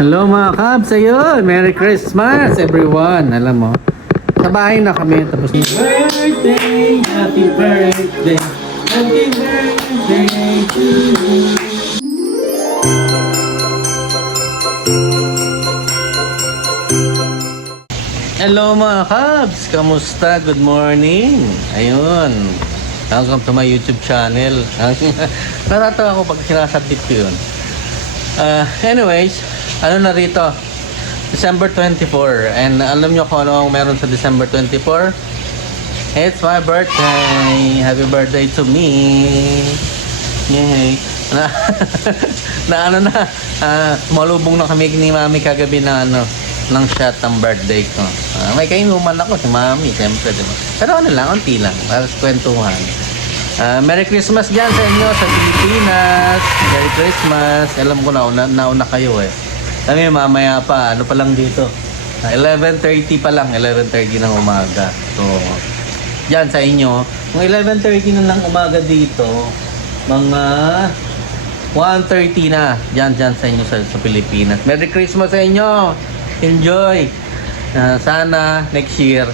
Hello mga Kabs, ayun! Merry Christmas everyone! Alam mo, sa bahay na kami tapos birthday, happy birthday, happy birthday to you. Hello mga Kabs, kamusta? Good morning! Ayun, welcome to my YouTube channel. Natatawa ko pag sinasabit ko yun. Anyways, ano na rito? December 24. And alam nyo kung ano ang meron sa December 24? It's my birthday. Happy birthday to me. Yay. Malubong na kami ni Mami kagabi na ng shot ng birthday ko. May kainuman ako si Mami, siyempre, diba? Pero ano lang, unti lang, para sa kwentuhan. Merry Christmas dyan sa inyo sa Pilipinas. Merry Christmas. Alam ko nauna kayo eh. Kami mamaya pa, ano pa lang dito, 11:30 pa lang, 11:30 ng umaga. So, dyan sa inyo, kung 11:30 na lang umaga dito, mga 1:30 na, dyan sa inyo sa Pilipinas. Merry Christmas sa inyo! Enjoy! Sana next year,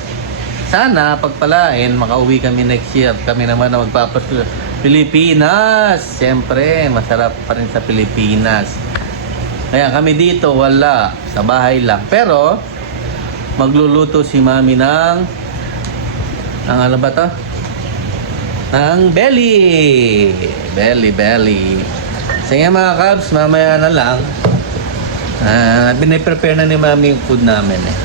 sana pagpalain, makauwi kami next year. Kami naman na magpapasko. Pilipinas! Siyempre, masarap pa rin sa Pilipinas. Kaya kami dito, wala. Sa bahay lang. Pero, magluluto si Mami ng ano ba to? Ng belly! Belly. Sige mga Kabs, mamaya na lang. Piniprepare na ni Mami yung food namin eh.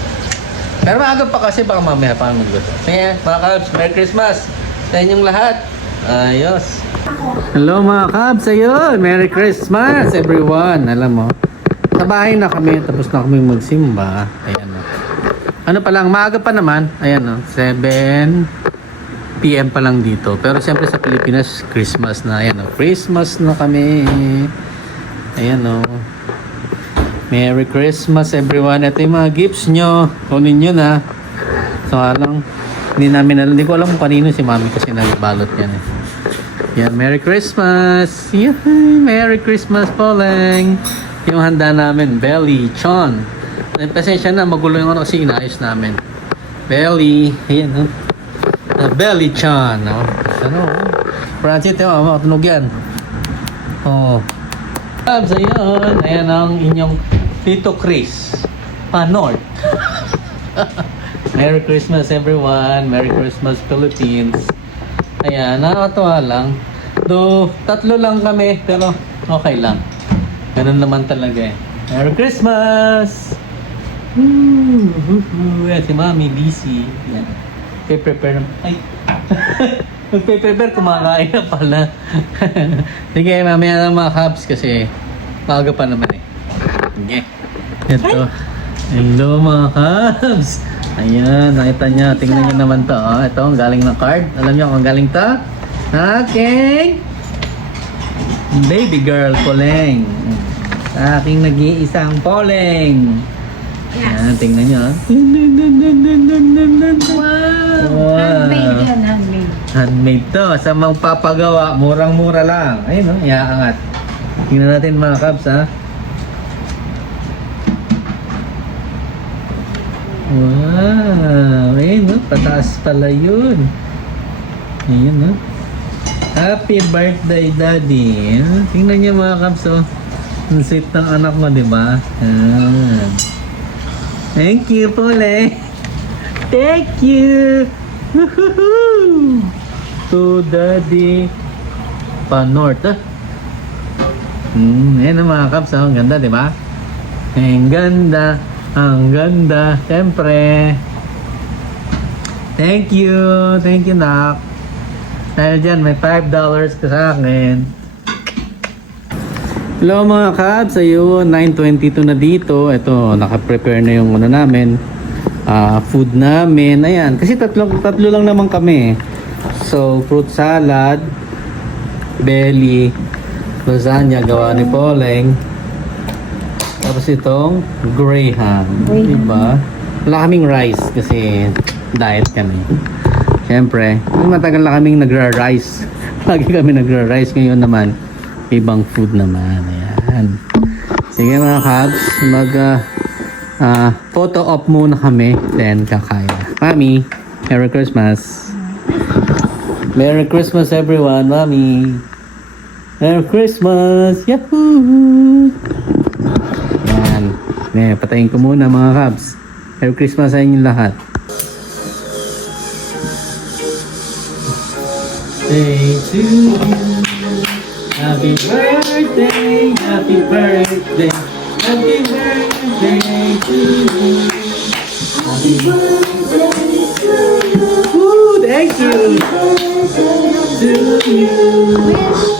Pero maaga pa kasi, baka mamaya pa magluto. Sige, mga Kabs, Merry Christmas sa inyong lahat. Ayos. Hello mga Kabs, ayun. Merry Christmas everyone. Alam mo, sa bahay na kami, tapos na kami magsimba. Ayan o. Ano pa lang, maaga pa naman. Ayan o, 7 PM pa lang dito. Pero siyempre sa Pilipinas, Christmas na. Ayan o, Christmas na kami. Ayan o. Merry Christmas everyone. Ito yung mga gifts nyo. Kunin nyo na. So alam, hindi ko alam kung kanino si Mami kasi nagbalot yan eh. Yan, Merry Christmas. Yuhu, Merry Christmas Poleng. Yung handa namin, belly, chon. Pasensya na, magulo yung kasi inaayos namin. Belly, ayan no. Belly chon, no. Ano? Francis, matunog yan. Oh. Kabs, ayun. Ayan ang inyong Tito Chris Panort. Merry Christmas everyone. Merry Christmas Philippines. Ayan, nakakatawa lang. Though, 3 lang kami, pero okay lang. Ganun naman talaga eh. Merry Christmas! Yan, si Mami, busy. Yan. Prepare na. Ay! Prepare, kumakain na pala. Sige, mamaya na mga Kabs kasi maaga pa naman eh. Sige. Ito. Hello mga Kabs! Ayan, nakita niya. Tingnan niyo naman to. Oh. Ito, ang galing ng card. Alam niyo kung galing to? Okay! Baby girl Poleng. Sa aking nag-iisang Poleng. Ayan, tingnan niyo. Wow! Handmade yan, handmade. Handmade to. Sa magpapagawa, murang-mura lang. Ayun, no? Iaangat. Tingnan natin mga Kabs, ha? Wow! Ayun, no? Pataas pala yun. Ayun, no? Happy birthday, Daddy. Tingnan niyo mga Kabs, oh. Ang sweet ng anak mo, di ba? Thank you, Pole. Thank you. Woohoo! To Daddy Panort. Ayan ang mga Kabs, oh. Ang ganda, di ba? Ang ganda. Ang ganda. Siyempre. Thank you. Thank you, Nak. Dahil dyan, may $5 ka sa akin. Hello mga Kabs, ayun, 9:22 na dito. Ito, naka-prepare na yung namin, food namin. Ayan, kasi tatlo lang naman kami. So, fruit salad, belly, lasagna, gawa ni Poleng. Tapos itong graham, diba? Wala kaming rice kasi diet kami. Siyempre, matagal na kaming nagra-rice. Lagi kami nagra-rice. Ngayon naman, ibang food naman. Ayan. Sige mga kabs, photo op muna kami, then kakain na. Mami, Merry Christmas. Merry Christmas everyone, Mami. Merry Christmas! Yahoo! Yan. Patayin ko muna mga kabs. Merry Christmas sa inyong lahat. Day to you. Happy birthday, happy birthday, happy birthday to you. Happy birthday to you. Woo, thank you. To you.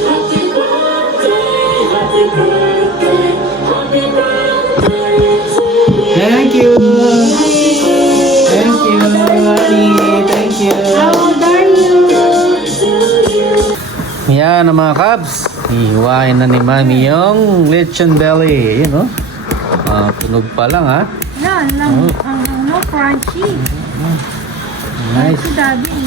Happy birthday, happy birthday, happy birthday to you. Thank you. Thank you, Mami. Thank you. How old are you? Yan ang mga kabs. Ihiwain na ni Mami yung lechon belly. Yun, no? Tunog pa lang, ha? Yan, crunchy. Nice. Si Daddy.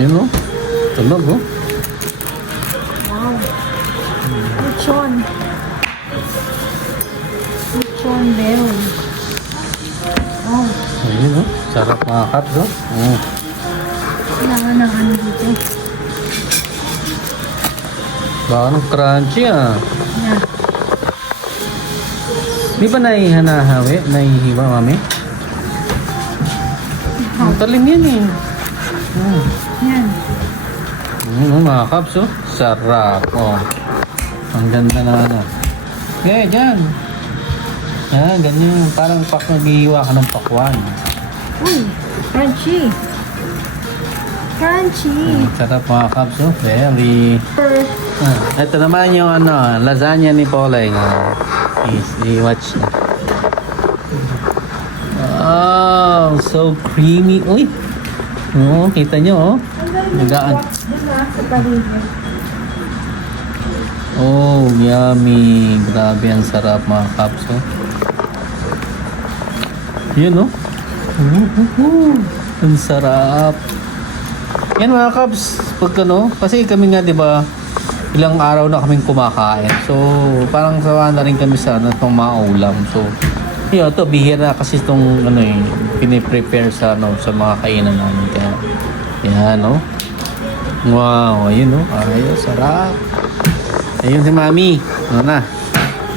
Yun, no? Tunog, oh. Wow. Lechon. Lechon belly. Wow. Ayun, no? Sarap mga kabs, oh. Kailangan ng ano dito. Baka ng crunchy, ah. Yan. Di ba nahihanahawi? Nahihiwa, Mami? Ang talim yan, eh. Yan. Mga kabs, oh. Sarap, oh. Ang ganda na, ano. Okay, dyan. Yan, ganyan. Parang naghihiwa ka ng pakwan. Uy, crunchy. Crunchy. Sarap mga kabs, oh. Very... ito naman yung ano, lasagna ni Poleng. I-watch na. Wow, so creamy. Uy! Oo, kita nyo, oh. Nagaan. Sa paligid. Oh, yummy. Grabe, ang sarap mga kabs, oh. Yun, oh. Ang sarap. Yan mga kabs, pag ano, kasi kami nga, di ba, ilang araw na kaming kumakain. So, parang sawa na rin kami sa ano, itong mga ulam. So, yun, ito, bihira kasi itong, ano eh, piniprepare sa, ano, sa mga kainan namin. Kaya, yan, no? Wow, ayun, no? Ayun, sarap. Ayun si Mami. Ano na?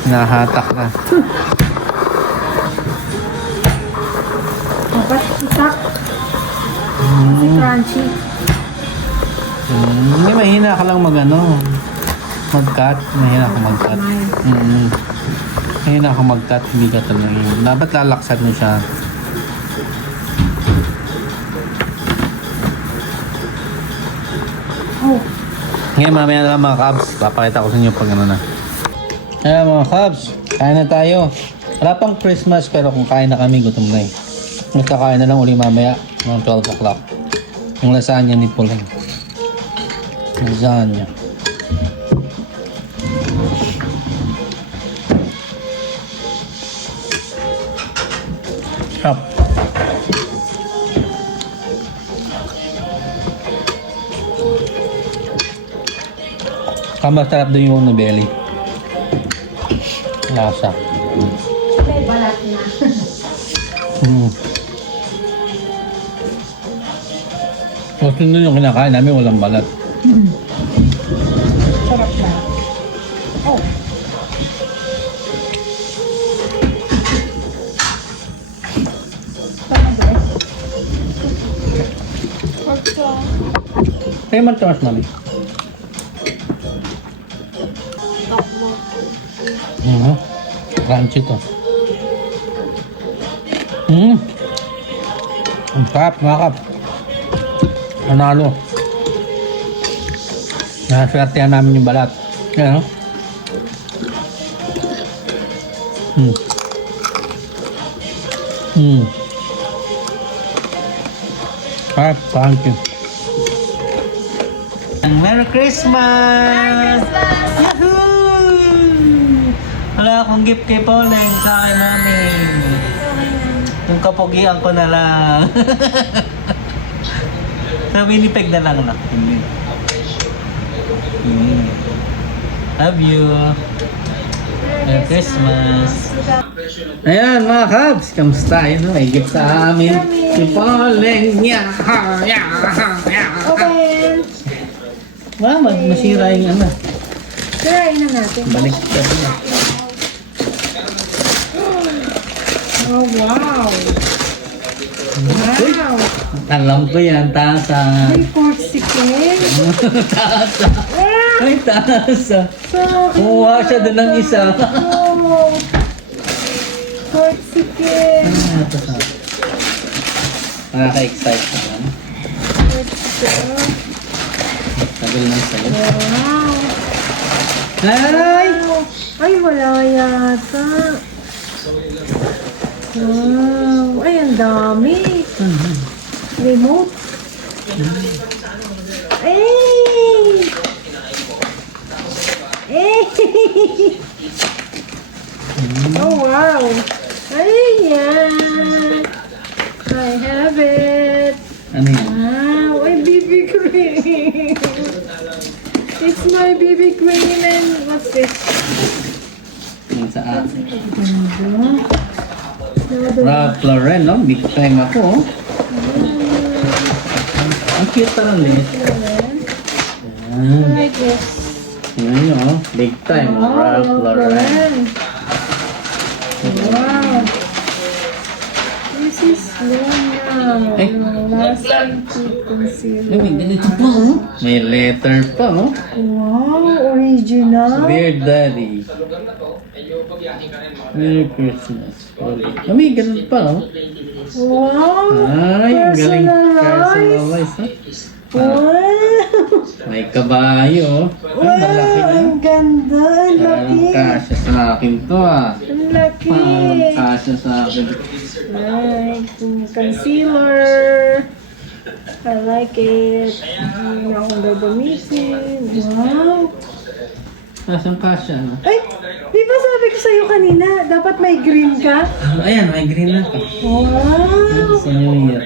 Nahatak na. Dapat isak. Kasi crunchy. Hindi, mahina ka lang mag-cut. Mahina ka mag-cut. Mahina ka mag-cut, hindi ka talaga. Dapat lalaksan mo siya. Oh. Ngayon, mamaya na lang mga kabs. Papakita ko sa inyo pag ano na. Ayan mga kabs, kain na tayo. Wala pang Christmas pero kung kain na kami, gutom na eh. Magkakain na lang uli mamaya ng 12 o'clock. Yung lasagna ni Pauline. Lasagna. Sarap. Masarap din yung belly. Lasa. May balat na. Gusto nyo yung kinakain namin, walang balat. Sarap na. Oh. Kaya magtamas, Mami. Crunchy to. Ang sarap, mga kap. Nanalo. Naswertehan namin yung balat. Ayan, no? Sarap, thank you. Merry Christmas! Yahoo! Wala akong gift kay Poleng sa akin, Mami. Yung kapugian ko na lang. Sa Winnipeg na lang natin. Mm. Love you. Merry Christmas. Ayan mga Cubs, kamusta? Yun, may gift sa amin. Si Pauling. Open! Wow, masira yung ano. Try na natin. Balik ka na. Oh, wow! Wow! Alam ko yan, tasa. May corsicle. Tasa. Ah! Ay, tasa. Sorry. Kuha siya doon ng isa. Oh! Corsicle. Nakaka-excite naman. Corsicle. Tagal lang sa'yo. Wow! Ay! Ay, wala yata. Wow! Ay, ang dami. Remote. Ay! Ay! Oh, wow! Ayan! I have it! Ano yan? Wow! Ay, BB cream! It's my BB cream and what's this? Yung sa akin. Another Ralph Lauren, no? Big time ako, oh. Ang cute parang list. one. Ayan. Like this. Ayan, oh. Big time. Ralph Lauren. Wow. This is Luna. Eh. Lasting Teeth Ay, Concealer. may ganito pa, oh. May letter pa, oh. Wow, original. Dear Daddy. Merry Christmas. Oh, may ganun pa, oh. Wow. Ay, ang galing. Personalized. Personalized, oh. Wow. May kabayo, oh. Ay, malaki Wow, na. ang ganda. Ang Parang laki. kasya sa akin to, ah. Ang laki. Parang kasya sa akin. Like concealer. I like it. Hindi na akong gagamitin. Wow. Kasyang kasya, no? Ay, di ba sabi ko sa'yo kanina, dapat may green ka? Ayan, may green na ka. Wow. Sa New Year.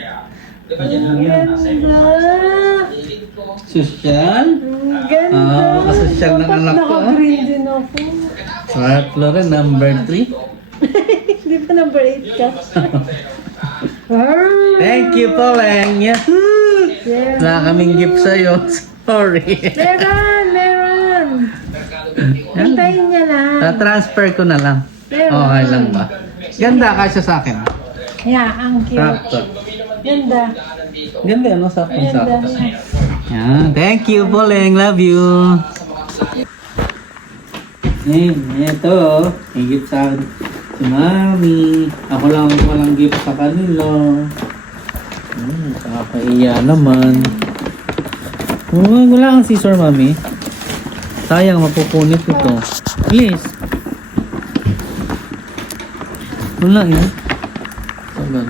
Ang ganda. Sosyal? Ang ganda. makasosyal ng Dapat anak ko, ah. naka-green din ako. Ralph Lauren, number 3. Di ba number 8 ka? Wow. Thank you, Poleng. Yahoo! Yeah. Wala kaming gift sa'yo. Sorry. Meron. Antayin niya lang. Transfer ko na lang. Meron. Okay lang ba? Ganda kasya sa akin. Yeah, ang cute. Sakto. Ganda. Ganda, ano? Sakto. Ganda. Yan. Thank you, Poleng. Love you. Ito. May gift sa akin. Si Mami. Ako lang walang gift sa kanila. Nakakaiya naman. Wala kang scissor, Mami. Sayang, mapupunit ito. Please. Wala yun. Saban.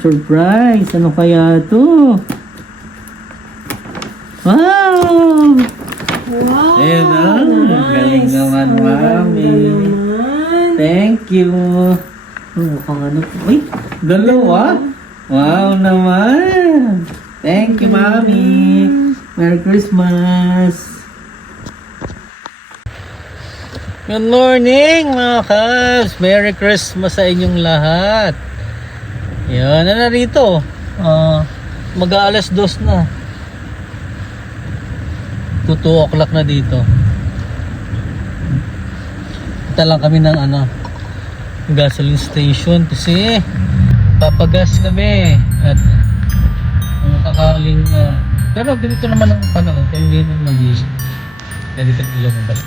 Surprise! Ano kaya ito? Wow! Wow. Ayun na. Galing naman, Mami. Naman. Thank you. Mukhang ano po. Uy, dalawa. Wow naman. Thank you, Mami. Merry Christmas. Good morning, mga Cubs. Merry Christmas sa inyong lahat. Yan, na narito. Mag-aalas 2 na. 2 o'clock na dito. Punta lang kami ng gasoline station kasi papagas kami at kakaling pero ganito naman ang panahon kaya hindi naman mag-iisip kaya dito lumabas.